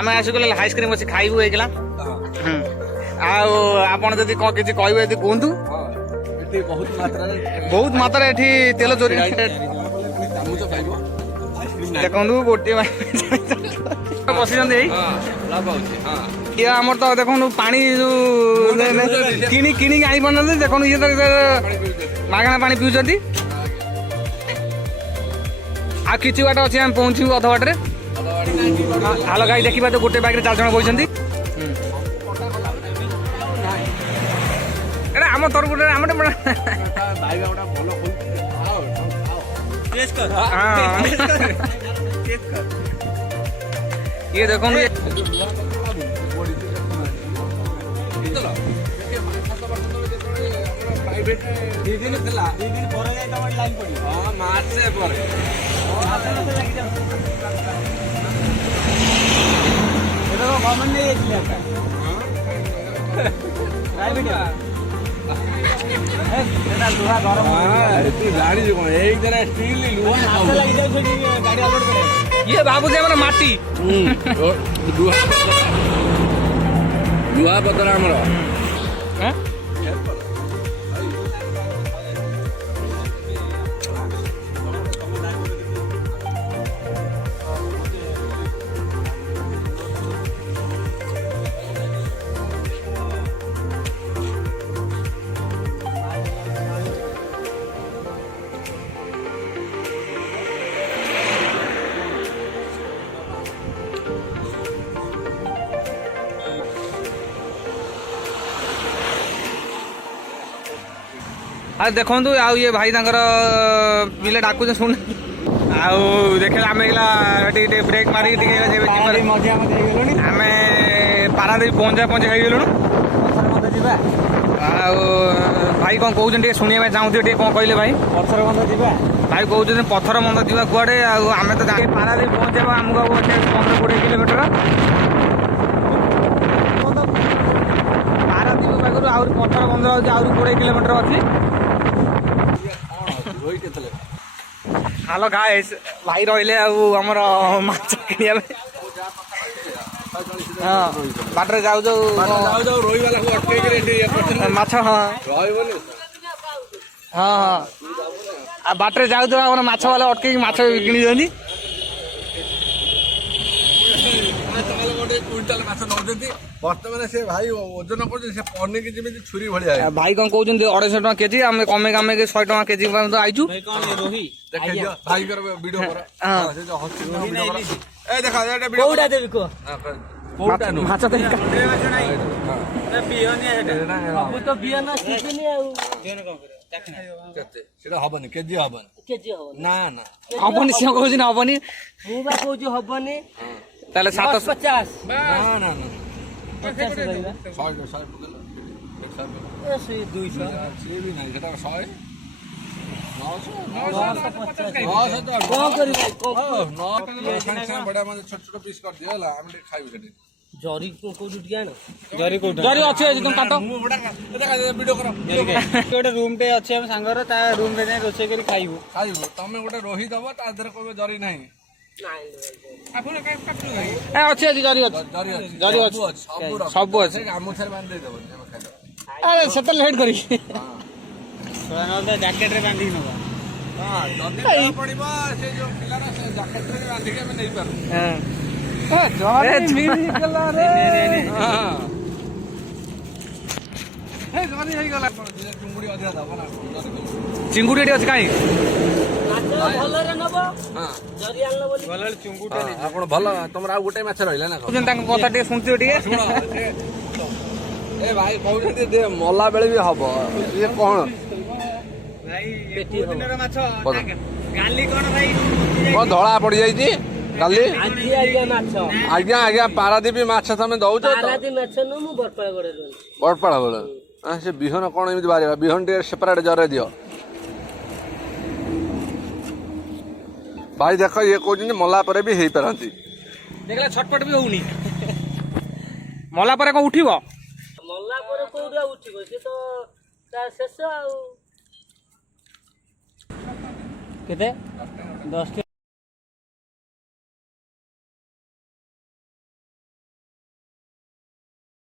आम आसिक आइसक्रीम अच्छी खाइबू होगा आपण जदि किसी कहबे यदि कहतु बहुत मात्रा ये तेल चोरी देखु गोटे बस ये आम तो देखो पा कि आई पाना देखो ये मागणा पा पीछे आ कि बाट अच्छे आम पहुँचू अध बाटे हाल गाई देखा तो गोटे बाइक 4 जन बसती आम तरफ आम ये देखो ये बाबू जी हमारा माटी लुहा पतर आमर आज देखु आउ ये भाई पिले डाकू शुण आउ देख आम ब्रेक मारिक आम पारादीप पहुंचा गलु भाई कौन कहते शुणा चाहूँ कौन कहले भाई पत्थर बंध जा भाई कहते पत्थर बंध जा कड़े आम तो पारादीप पहुंचे आमको 15-20 किलोमीटर पारादीप पाखर आहुरी पत्थर बंध आहुरी 20 किलोमीटर अच्छी हालो गाइस भाई रहिले आमर माछ किनिया हाँ बाटर जाऊ माछ हाँ हाँ हाँ बाटर जाऊ माछ वाला अटके माछ किणी दिखती बर्तमान से भाई ओजन कर छुरी भाया भाई कौन कहते 250 टका केजी आम कमे कमे 100 टका केजी आईचु भाई वीडियो माछ हबनी केजी ना ना हबनी सी कहूँ हबनी हबनी ताले 750 ना ना ना 50 छोट छोट पीस कर दियो खाइबे जरी जरी अच्छे तुम काट वीडियो कर गोटे रूम टे अच्छे हम सांगर ता रूम रे रोसे करी खाइबो तमे गोटे रही दब ता देर कोबे जरी नहीं अच्छे जरी सब अच्छे अरे से लेट करी जैकेट रे बांधी नबा पड़िबा से जो पिलारा से जैकेट रे बांधी के नहीं पारू चिंगुड़ी अच्छे कहीं भल तुम गोटे माछ रहा ना कथा शुणु ए भाई कहते मला बेले भी हम ये कौन कौन धला पड़ जाइए काली आज्ञा आज्ञा पारादीप माछ तमें दौच बड़पाड़ा बेले से बिहन कौन एमती बाहर बिहन टे सेपरेट जरे दियो भाई देख ये कहते मला पर भी हो पारती देखला छटपट भी होनी मला पर कौन उठिबो मला पर कोउरा उठिबो से तो ता शेष आ केते 10